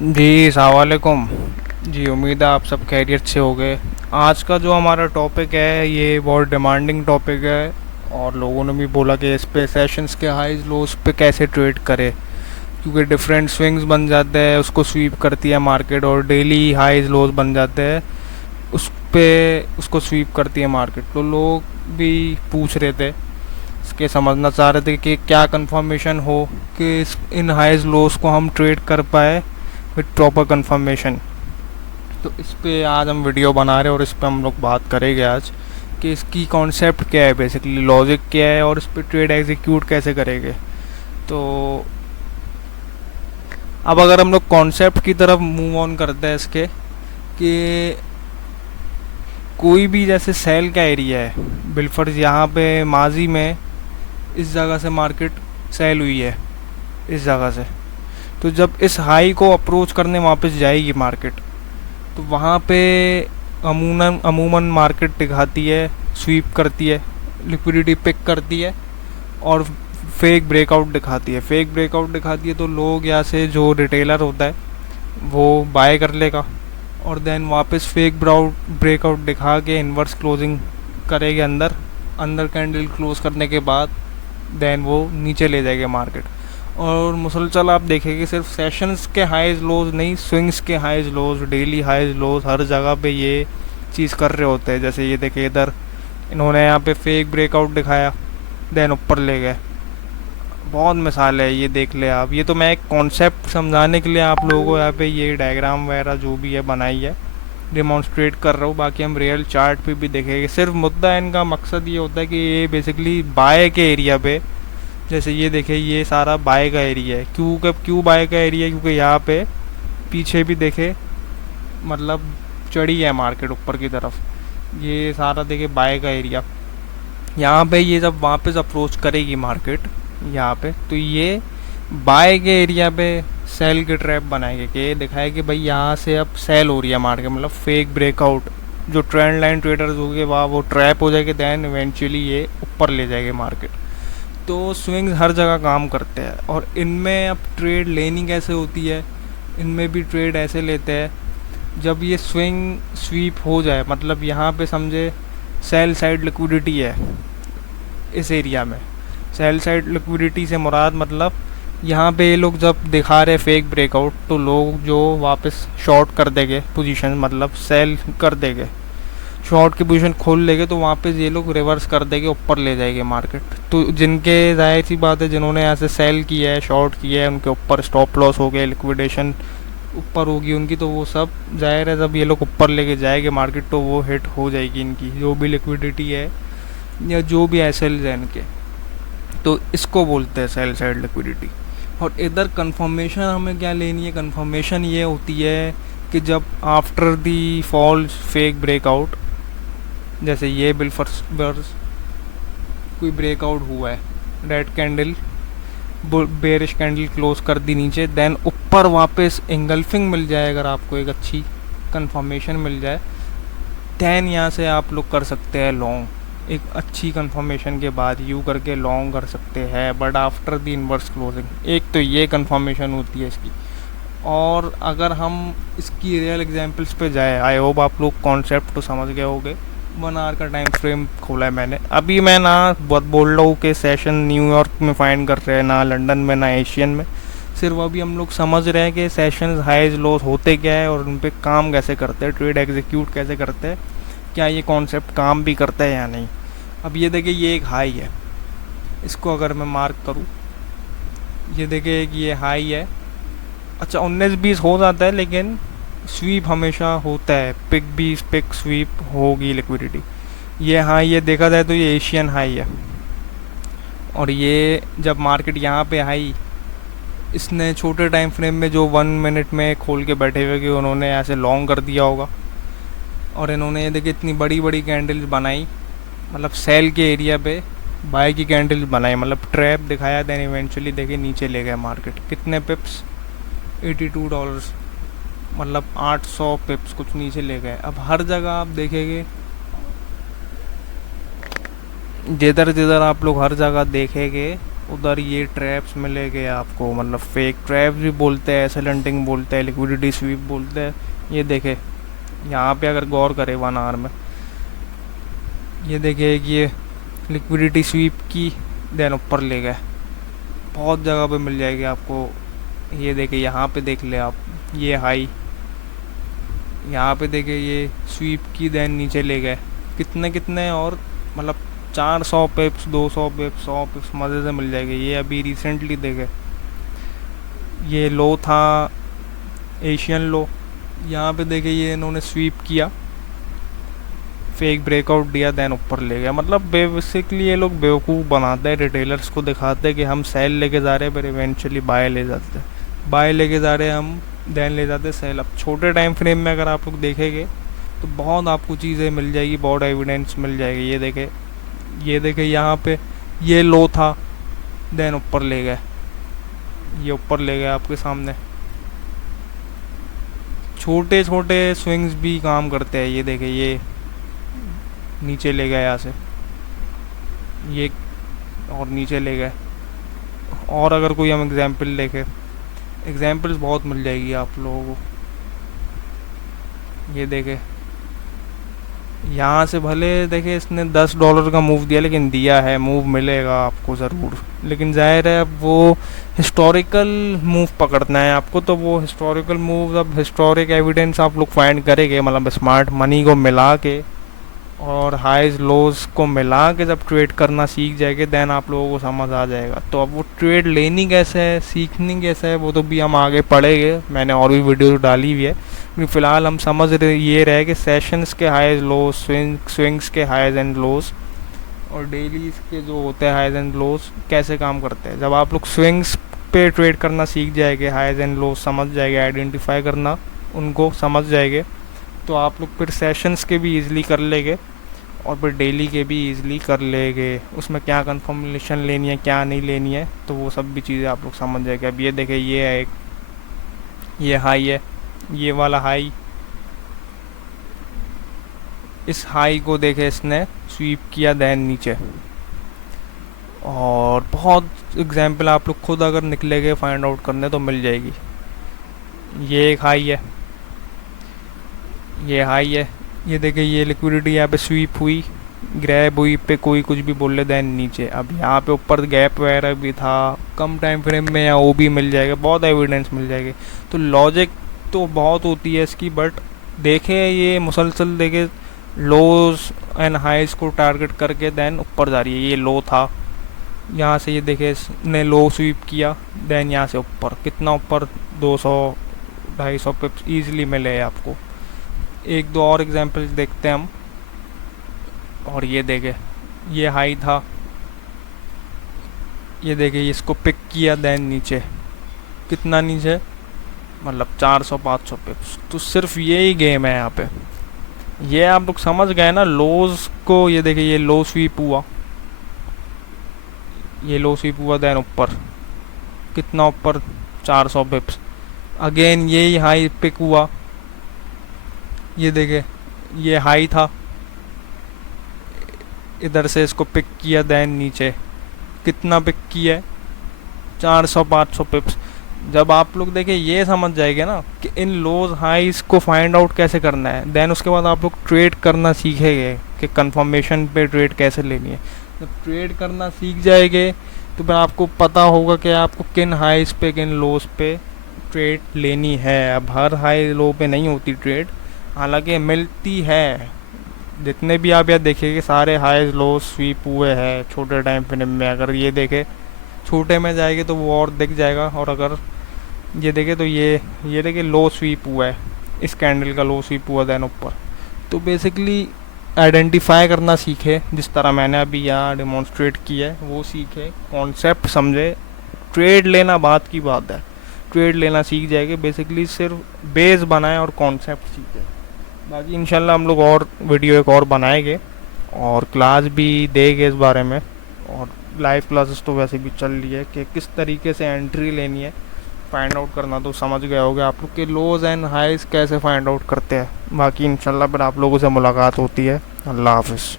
जी अस्सलाम वालेकुम। जी उम्मीद है आप सब खैरियत से हो गए। आज का जो हमारा टॉपिक है ये बहुत डिमांडिंग टॉपिक है और लोगों ने भी बोला कि इस पे सेशंस के हाईज लोस पे कैसे ट्रेड करें, क्योंकि डिफरेंट स्विंग्स बन जाते हैं, उसको स्वीप करती है मार्केट और डेली हाईज लोस बन जाते हैं उस पे, उसको स्वीप करती है मार्केट। तो लोग भी पूछ रहे थे, इसके समझना चाह रहे थे कि क्या कंफर्मेशन हो कि इन हाईज लोस को हम ट्रेड कर पाए विथ प्रॉपर कंफर्मेशन। तो इस पे आज हम वीडियो बना रहे हैं और इस पे हम लोग बात करेंगे आज कि इसकी कॉन्सेप्ट क्या है, बेसिकली लॉजिक क्या है और इस पे ट्रेड एग्जीक्यूट कैसे करेंगे। तो अब अगर हम लोग कॉन्सेप्ट की तरफ मूव ऑन करते हैं इसके, कि कोई भी जैसे सेल का एरिया है बिलफर्ज, यहाँ पे माजी में इस जगह से मार्केट सेल हुई है, इस जगह से। तो जब इस हाई को अप्रोच करने वापस जाएगी मार्केट, तो वहाँ पे अमूमन अमूमन मार्केट दिखाती है, स्वीप करती है, लिक्विडिटी पिक करती है और फेक ब्रेकआउट दिखाती है। फेक ब्रेकआउट दिखाती है तो लोग यहाँ से, जो रिटेलर होता है वो बाय कर लेगा और देन वापस फेक ब्रेकआउट दिखा के इन्वर्स क्लोजिंग करेगी अंदर। अंदर कैंडल क्लोज करने के बाद देन वो नीचे ले जाएगा मार्केट। और मुसलसल आप देखेंगे सिर्फ सेशंस के हाईज लोज नहीं, स्विंग्स के हाईज लोज, डेली हाईज लोज, हर जगह पे ये चीज़ कर रहे होते हैं। जैसे ये देखिए इधर इन्होंने यहाँ पे फेक ब्रेकआउट दिखाया, देन ऊपर ले गए। बहुत मिसाल है, ये देख ले आप। ये तो मैं एक कॉन्सेप्ट समझाने के लिए आप लोगों को यहाँ पे ये डायग्राम वगैरह जो भी है बनाई है, डिमॉन्स्ट्रेट कर रहा हूँ। बाकी हम रियल चार्ट पे भी देखेंगे। सिर्फ मुद्दा इनका मकसद ये होता है कि ये बेसिकली बाय के एरिया पे, जैसे ये देखे ये सारा बाय का एरिया है। क्यों बाय का एरिया है? क्योंकि यहाँ पे पीछे भी देखे मतलब चढ़ी है मार्केट ऊपर की तरफ। ये सारा देखे बाय का एरिया। यहाँ पे ये जब वापस अप्रोच करेगी मार्केट यहाँ पे, तो ये बाय के एरिया पे सेल की ट्रैप बनाएगी कि ये दिखाए कि भाई यहाँ से अब सेल हो रही है मार्केट, मतलब फेक ब्रेकआउट। जो ट्रेंड लाइन ट्रेडर्स हो गए वहाँ वो ट्रैप हो जाएगी, दैन इवेंचुअली ये ऊपर ले जाएगी मार्केट। तो स्विंग्स हर जगह काम करते हैं और इनमें अब ट्रेड लेनी कैसे होती है, इनमें भी ट्रेड ऐसे लेते हैं जब ये स्विंग स्वीप हो जाए, मतलब यहाँ पे समझे सेल साइड लिक्विडिटी है इस एरिया में। सेल साइड लिक्विडिटी से मुराद मतलब यहाँ पे ये लोग जब दिखा रहे फेक ब्रेकआउट, तो लोग जो वापस शॉर्ट कर देंगे पोजीशन, मतलब सेल कर देंगे, शॉर्ट की पोजीशन खोल लेंगे, तो वहाँ पे ये लोग रिवर्स कर देंगे, ऊपर ले जाएंगे मार्केट। तो जिनके जाहिर सी बात है जिन्होंने यहाँ से सेल किया है, शॉर्ट किया है, उनके ऊपर स्टॉप लॉस हो गया, लिक्विडेशन ऊपर होगी उनकी, तो वो सब जाहिर है जब ये लोग ऊपर लेके जाएंगे मार्केट तो वो हिट हो जाएगी इनकी जो भी लिक्विडिटी है या जो भी एसेल्स है इनके। तो इसको बोलते हैं सेल साइड लिक्विडिटी। और इधर कंफर्मेशन हमें क्या लेनी है? कंफर्मेशन ये होती है कि जब after the fall fake breakout, जैसे ये बिल फर्स्ट बर्स कोई ब्रेकआउट हुआ है, red candle bearish candle close कर दी नीचे, देन ऊपर वापस इंगल्फिंग मिल जाए, अगर आपको एक अच्छी कंफर्मेशन मिल जाए, देन यहाँ से आप लोग कर सकते हैं लॉन्ग। एक अच्छी कंफर्मेशन के बाद यू करके लॉन्ग कर सकते हैं, but after the inverse closing. एक तो ये कंफर्मेशन होती है इसकी। और अगर हम इसकी रियल एग्जांपल्स पे जाए, आई होप आप लोग कॉन्सेप्ट तो समझ गए होंगे। 1 आवर का टाइम फ्रेम खोला है मैंने। अभी मैं ना बहुत बोल रहा हूँ कि सेशन न्यूयॉर्क में फाइंड कर रहे हैं, ना लंदन में ना एशियन में। सिर्फ अभी हम लोग समझ रहे हैं कि सेशंस हाईज लोस होते क्या है और उन पर काम कैसे करते हैं, ट्रेड एग्जीक्यूट कैसे करते हैं, क्या ये कॉन्सेप्ट काम भी करता है या नहीं। अब ये देखिए ये एक हाई है, इसको अगर मैं मार्क करूँ, ये देखिए कि ये हाई है। अच्छा 19-20 हो जाता है लेकिन स्वीप हमेशा होता है, पिक स्वीप होगी लिक्विडिटी। ये हाई, ये देखा जाए तो ये एशियन हाई है। और ये जब मार्केट यहाँ पे हाई, इसने छोटे टाइम फ्रेम में जो 1 मिनट में खोल के बैठे हुए कि उन्होंने ऐसे लॉन्ग कर दिया होगा। और इन्होंने ये देखिए इतनी बड़ी बड़ी कैंडल्स बनाई, मतलब सेल के एरिया पे बाय की कैंडल्स बनाई, मतलब ट्रैप दिखाया, देन इवेंचुअली देखे नीचे ले गए मार्केट। कितने पिप्स? $82, मतलब 800 पिप्स कुछ नीचे ले गए। अब हर जगह आप देखेंगे, जिधर जिधर आप लोग हर जगह देखेंगे उधर ये ट्रैप्स मिलेंगे आपको, मतलब फेक ट्रैप्स भी बोलते हैं, एसलेंटिंग बोलते हैं, लिक्विडिटी स्वीप बोलते हैं। ये देखे यहाँ पे अगर गौर करे 1 आवर में, ये देखे कि ये लिक्विडिटी स्वीप की, देन ऊपर ले गए। बहुत जगह पे मिल जाएगी आपको। ये देखे यहाँ पे देख ले आप, ये हाई यहाँ पे देखे, ये स्वीप की देन नीचे ले गए। कितने कितने और मतलब 400 पिप्स, 200 पिप्स, 100 पिप्स मज़े से मिल जाएगी। ये अभी रिसेंटली देखे, ये लो था एशियन लो, यहाँ पे देखे ये इन्होंने स्वीप किया, फेक ब्रेकआउट दिया, देन ऊपर ले गया। मतलब बेसिकली ये लोग बेवकूफ़ बनाते हैं, रिटेलर्स को दिखाते हैं कि हम सेल लेके जा रहे हैं, पर इवेंचुअली बाय ले जाते हैं। बाय लेके जा रहे हैं हम, देन ले जाते हैं सेल। अब छोटे टाइम फ्रेम में अगर आप लोग देखेंगे तो बहुत आपको चीज़ें मिल जाएगी, बहुत एविडेंस मिल जाएगी। ये देखे यहाँ पे ये लो था, देन ऊपर ले गए, ये ऊपर ले गए आपके सामने। छोटे छोटे स्विंग्स भी काम करते हैं। ये देखे ये नीचे ले गए यहाँ से, ये और नीचे ले गए। और अगर कोई हम एग्जांपल देखें, एग्जांपल्स बहुत मिल जाएगी आप लोगों को। ये देखे यहाँ से भले देखे इसने $10 का मूव दिया, लेकिन दिया है, मूव मिलेगा आपको ज़रूर। लेकिन जाहिर है अब वो हिस्टोरिकल मूव पकड़ना है आपको, तो वो हिस्टोरिकल मूव, अब हिस्टोरिक एविडेंस आप लोग फाइंड करेंगे, मतलब स्मार्ट मनी को मिला के और हाइज लोज को मिला के जब ट्रेड करना सीख जाएंगे, देन आप लोगों को समझ आ जाएगा। तो अब वो ट्रेड लेनी कैसे है, सीखनी कैसे है, वो तो भी हम आगे पढ़ेंगे। मैंने और भी वीडियो डाली हुई है, लेकिन फ़िलहाल हम समझ ये रहे कि सेशंस के हाइज लोज, स्विंग्स के हाइज एंड लोज और डेलीज के जो होते हैं हाइज एंड लोज कैसे काम करते हैं। जब आप लोग स्विंग्स पे ट्रेड करना सीख जाएंगे, हाइज एंड लोज समझ जाएंगे, आइडेंटिफाई करना उनको समझ जाएंगे, तो आप लोग फिर सेशंस के भी ईज़िली कर लेंगे और फिर डेली के भी ईज़िली कर लेंगे। उसमें क्या कंफर्मेशन लेनी है, क्या नहीं लेनी है, तो वो सब भी चीज़ें आप लोग समझ जाएंगे। अब ये देखें, ये है एक, ये हाई है, ये वाला हाई, इस हाई को देखे इसने स्वीप किया, देन नीचे। और बहुत एग्जांपल आप लोग खुद अगर निकलेंगे फाइंड आउट करने तो मिल जाएगी। ये एक हाई है, ये हाई है, ये देखिए ये लिक्विडिटी यहाँ पे स्वीप हुई, ग्रैब हुई पे, कोई कुछ भी बोल ले, देन नीचे। अब यहाँ पे ऊपर गैप वगैरह भी था, कम टाइम फ्रेम में या वो भी मिल जाएगा, बहुत एविडेंस मिल जाएगी। तो लॉजिक तो बहुत होती है इसकी, बट देखे ये मुसलसल देखे लोज एंड हाइज को टारगेट करके देन ऊपर जा रही है। ये लो था, यहाँ से ये देखे इसने लो स्वीप किया, देन यहाँ से ऊपर, कितना ऊपर, 200-250 पिप्स ईजिली मिले आपको। एक दो और एग्जांपल्स देखते हैं हम। और ये देखे ये हाई था, ये देखे इसको पिक किया, देन नीचे, कितना नीचे, मतलब 400-500 पिप्स। तो सिर्फ यही गेम है यहाँ पे। ये आप लोग समझ गए ना लोज को। ये देखे ये लो स्वीप हुआ, ये लो स्वीप हुआ, देन ऊपर, कितना ऊपर, 400 पिप्स। अगेन यही हाई पिक हुआ, ये देखे ये हाई था, इधर से इसको पिक किया, देन नीचे, कितना पिक किया है, 400-500 पिप्स। जब आप लोग देखें ये समझ जाएंगे ना कि इन लोज हाइज को फाइंड आउट कैसे करना है, देन उसके बाद आप लोग ट्रेड करना सीखेंगे कि कंफर्मेशन पे ट्रेड कैसे लेनी है। जब ट्रेड करना सीख जाएंगे तो फिर आपको पता होगा कि आपको किन हाइज पे किन लोज पे ट्रेड लेनी है। अब हर हाई लो पे नहीं होती ट्रेड, हालांकि मिलती है। जितने भी आप यहाँ देखेंगे सारे हाइज लो स्वीप हुए हैं छोटे टाइम फ्रेम में। अगर ये देखे छोटे में जाएंगे तो वो और दिख जाएगा, और अगर ये देखे तो ये देखे लो स्वीप हुआ है, इस कैंडल का लो स्वीप हुआ, देन ऊपर। तो बेसिकली आइडेंटिफाई करना सीखे, जिस तरह मैंने अभी यहाँ डेमोन्स्ट्रेट किया है वो सीखे, कॉन्सेप्ट समझे। ट्रेड लेना बात की बात है, ट्रेड लेना सीख जाएंगे, बेसिकली सिर्फ बेस बनाए और कॉन्सेप्ट सीखे। बाकी इंशाल्लाह हम लोग और वीडियो एक और बनाएंगे और क्लास भी देंगे इस बारे में। और लाइव क्लासेस तो वैसे भी चल रही है कि किस तरीके से एंट्री लेनी है, फाइंड आउट करना तो समझ गए होगे आप लोग के लोज एंड हाइज कैसे फाइंड आउट करते हैं। बाकी इंशाल्लाह फिर आप लोगों से मुलाकात होती है। अल्लाह हाफिज़।